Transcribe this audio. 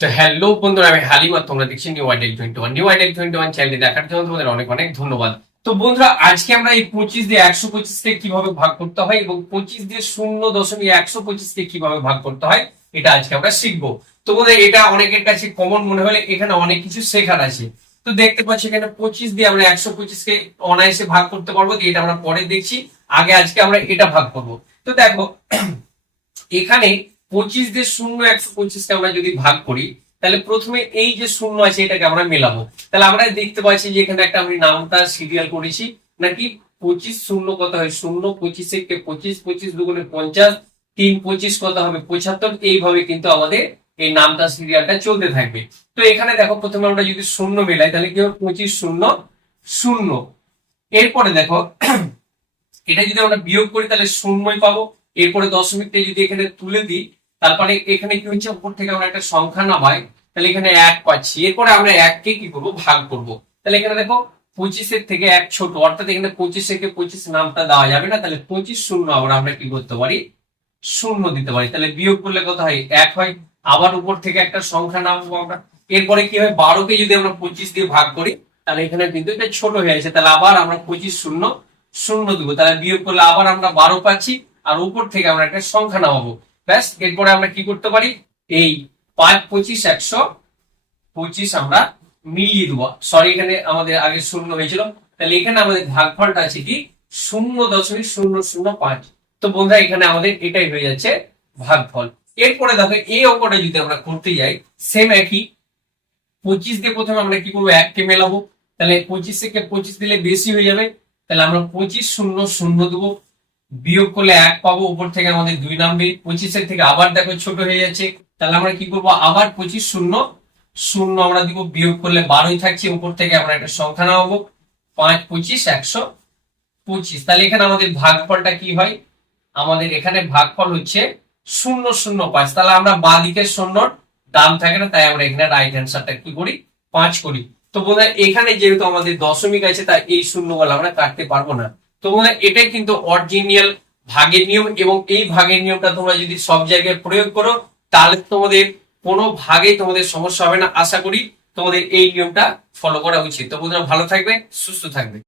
তো হ্যালো বন্ধুরা, আমি হালিমা, তোমরা দেখছি new idol twenty one new idol twenty one চ্যানেলটি দেখার জন্য তোমাদের অনেক অনেক ধন্যবাদ। তো বন্ধুরা, আজকে আমরা এই পঁচিশ দিয়ে একশো পঁচিশকে কীভাবে ভাগ করতে হয় এবং পঁচিশ দিয়ে শূন্য দশমিক একশো পঁচিশকে কীভাবে ভাগ করতে হয়, এটা আজকে আমরা শিখব। তো বন্ধুরা, এটা অনেকের কাছে কমন মনে হলে এখানে অনেক কিছু শেখার আছে। তো দেখতে পাচ্ছি এখানে পঁচিশ দিয়ে আমরা একশো পঁচিশকে অনায়াসে ভাগ করতে পারব, তো এটা আমরা পরে দেখছি। আগে আজকে আমরা এটা ভাগ করব। তো দেখো, এখানে পঁচিশ দিয়ে শূন্য, একশো পঁচিশকে আমরা যদি ভাগ করি, তাহলে প্রথমে এই যে শূন্য আছে, এটাকে আমরা মেলাবো। তাহলে আমরা দেখতে পাচ্ছি যে এখানে একটা আমি নামটা সিরিয়াল করেছি, নাকি পঁচিশ শূন্য কত হয়? শূন্য, পঁচিশ থেকে পঁচিশ পঁচিশ দুগুণে পঞ্চাশ, তিন পঁচিশ কত হবে? পঁচাত্তর। এইভাবে কিন্তু আমাদের এই নামটা সিরিয়ালটা চলতে থাকবে। তো এখানে দেখো, প্রথমে আমরা যদি শূন্য মেলাই, তাহলে কি হবে? পঁচিশ শূন্য শূন্য। এরপরে দেখো, এটা যদি আমরা বিয়োগ করি, তাহলে শূন্যই পাবো। এরপরে দশমিকটা যদি এখানে তুলে দিই তারপরে এখানে কি হচ্ছে? উপর থেকে আমরা একটা সংখ্যা নামাই, তাহলে এখানে এক পাচ্ছি। এরপরে আমরা এককে কি করব? ভাগ করব। তাহলে এখানে দেখো, পঁচিশের থেকে এক ছোট, অর্থাৎ এখানে পঁচিশ থেকে পঁচিশ নামটা দেওয়া যাবে না, তাহলে পঁচিশ শূন্য আবার আমরা কি করতে পারি? শূন্য দিতে পারি। তাহলে বিয়োগ করলে কত হয়? এক হয়। আবার উপর থেকে একটা সংখ্যা নামবো আমরা। এরপরে কি হয়? বারোকে যদি আমরা পঁচিশ দিয়ে ভাগ করি, তাহলে এখানে কিন্তু এটা ছোট হয়ে যাচ্ছে তাহলে আবার আমরা পঁচিশ শূন্য শূন্য দিব। তাহলে বিয়োগ করলে আবার আমরা বারো পাচ্ছি, আর উপর থেকে আমরা একটা সংখ্যা নামাবো। ব্যাস, এরপরে আমরা কি করতে পারি? এই পাঁচ, পঁচিশ, একশো, পঁচিশ আমরা মিলিয়ে দেবো। সরি এখানে আমাদের আগে শূন্য হয়েছিল। তাহলে এখানে আমাদের ভাগফলটা আছে কি? শূন্য দশমিক শূন্য শূন্য পাঁচ। তো বন্ধুরা, এখানে আমাদের এটাই হয়ে যাচ্ছে ভাগফল। এরপরে দেখো, এই অঙ্কটা যদি আমরা করতে যাই সেম একই। পঁচিশ দিয়ে প্রথমে আমরা কি করব? এককে মেলাবো। তাহলে পঁচিশ থেকে পঁচিশ দিলে বেশি হয়ে যাবে। তাহলে আমরা পঁচিশ শূন্য শূন্য দেবো। বিয়োগ করলে এক পাবো, উপর থেকে আমাদের দুই নামবে। পঁচিশের থেকে আবার দেখো ছোট হয়ে যাচ্ছে। তাহলে আমরা কি করব? আবার পঁচিশ শূন্য। শূন্য আমরা দিব, বিয়োগ করলে বারোই থাকছে, উপর থেকে আমরা একটা সংখ্যা নামাবো। পাঁচ, পঁচিশ, একশো পঁচিশ। তাহলে এখানে আমাদের ভাগফলটা কি হয়? আমাদের এখানে ভাগফল হচ্ছে শূন্য শূন্য, পাঁচ। তাহলে আমরা বাঁ দিকের শূন্যর দাম থাকে না, তাই আমরা এখানে রাইট অ্যান্সারটা কি করি? পাঁচ করি। তো বোধ এখানে যেহেতু আমাদের দশমিক আছে, তাই এই শূন্যগুলো আমরা কাটতে পারব না। তো বোধ এটাই কিন্তু অরিজিনিয়াল ভাগের নিয়ম এবং এই ভাগের নিয়মটা তোমরা যদি সব জায়গায় প্রয়োগ করো, তাহলে তোমাদের কোনো ভাগে তোমাদের সমস্যা হবে না। আশা করি তোমাদের এই নিয়মটা ফলো করা উচিত। তো বন্ধুরা, ভালো থাকবে, সুস্থ থাকবে।